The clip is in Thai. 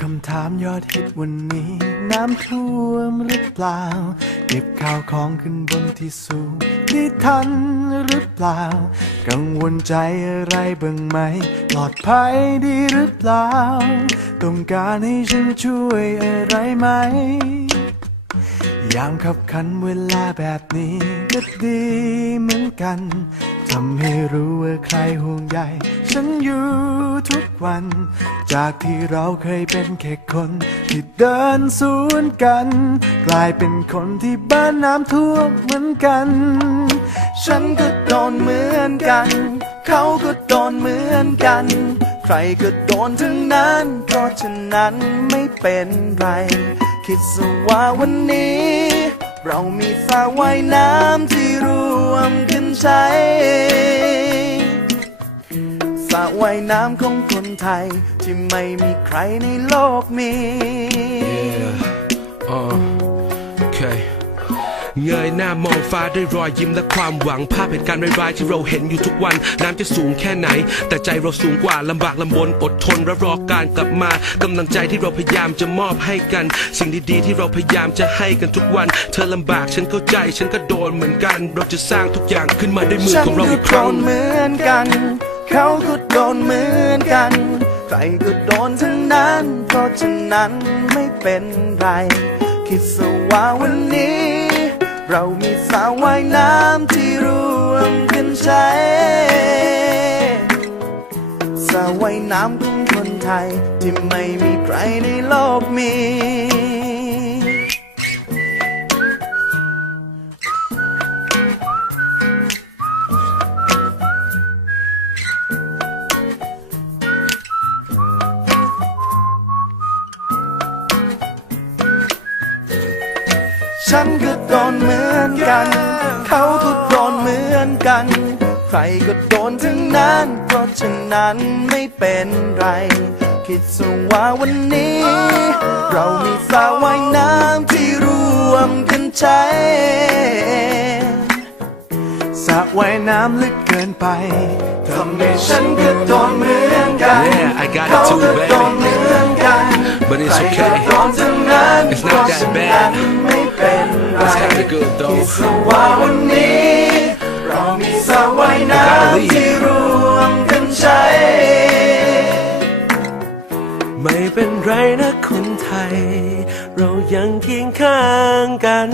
คำถามยอดฮิตวันนี้ น้ำท่วมหรือเปล่า เก็บข้าวของขึ้นบนที่สูงที่ทันหรือเปล่า กังวลใจอะไรบ้างไหมปลอดภัยดีหรือเปล่า ต้องการให้ฉันช่วยอะไรไหม ยามขับขันเวลาแบบนี้ก็ดีเหมือนกัน ทำให้รู้ว่าใครห่วงใยฉันอยู่ทุกวัน จากที่เราเคยเป็นแค่คน ที่เดินสวนกัน กลายเป็นคนที่บ้านน้ำท่วมเหมือนกัน ฉันก็โดนเหมือนกัน เขาก็โดนเหมือนกัน ใครก็โดนทั้งนั้น เพราะฉะนั้นไม่เป็นไร คิดสว่าวันนี้ เรามีสระว่ายน้ำที่รวมกันใช้สระว่ายน้ำของคนไทย ที่ไม่มีใครในโลกมี Yeah. Uh, okay. เงยหน้ามองฟ้าด้วยรอยยิ้มและความหวังภาพเหตุการณ์ร้ายๆที่เราเห็นอยู่ทุกวัน น้ำจะสูงแค่ไหน แต่ใจเราสูงกว่าลำบากลำบนอดทนและรอการกลับมากำลังใจที่เราพยายามจะมอบให้กัน สิ่งดีๆที่เราพยายามจะให้กันทุกวัน เธอลำบากฉันเข้าใจ ฉันก็โดนเหมือนกัน เราจะสร้างทุกอย่างขึ้นมาด้วยมือฉันของเราก็อีกคโดรั้งนเหมือนกัน เขาก็โดนเหมือนกันใครก็โดนทั้งนั้น เพราะฉะนั้นไม่เป็นไร คิดซะว่าวันนี้ เรามีสาวว่ายน้ำที่รวมกันใช้สาวว่ายน้ำของคนไทย ที่ไม่มีใครในโลกมี ฉันก็โดนเหมือนกัน เขาก็โดนเหมือนกัน ใครก็โดนทั้งนั้น เพราะฉะนั้นไม่เป็นไร คิดซะว่าวันนี้ เรามีสระว่ายน้ำที่รวมกันใช้สระว่ายน้ำลึกเกินไปทำให้ฉันก็โดนเหมือนกัน Yeah, I got it เขา too, ก็โดน baby. เหมือนกัน But it's ใครก็ okay. โดนทั้งนั้น It's not that เพราะฉะนั้น bad. ไม่ เป็นไร It's kinda good though. คิดซะว่าวันนี้ เรามีสระว่ายน้ I gotta leave. ำที่รวมกันใช้ ไม่เป็นไรนะคนไทย เรายังเคียงข้างกัน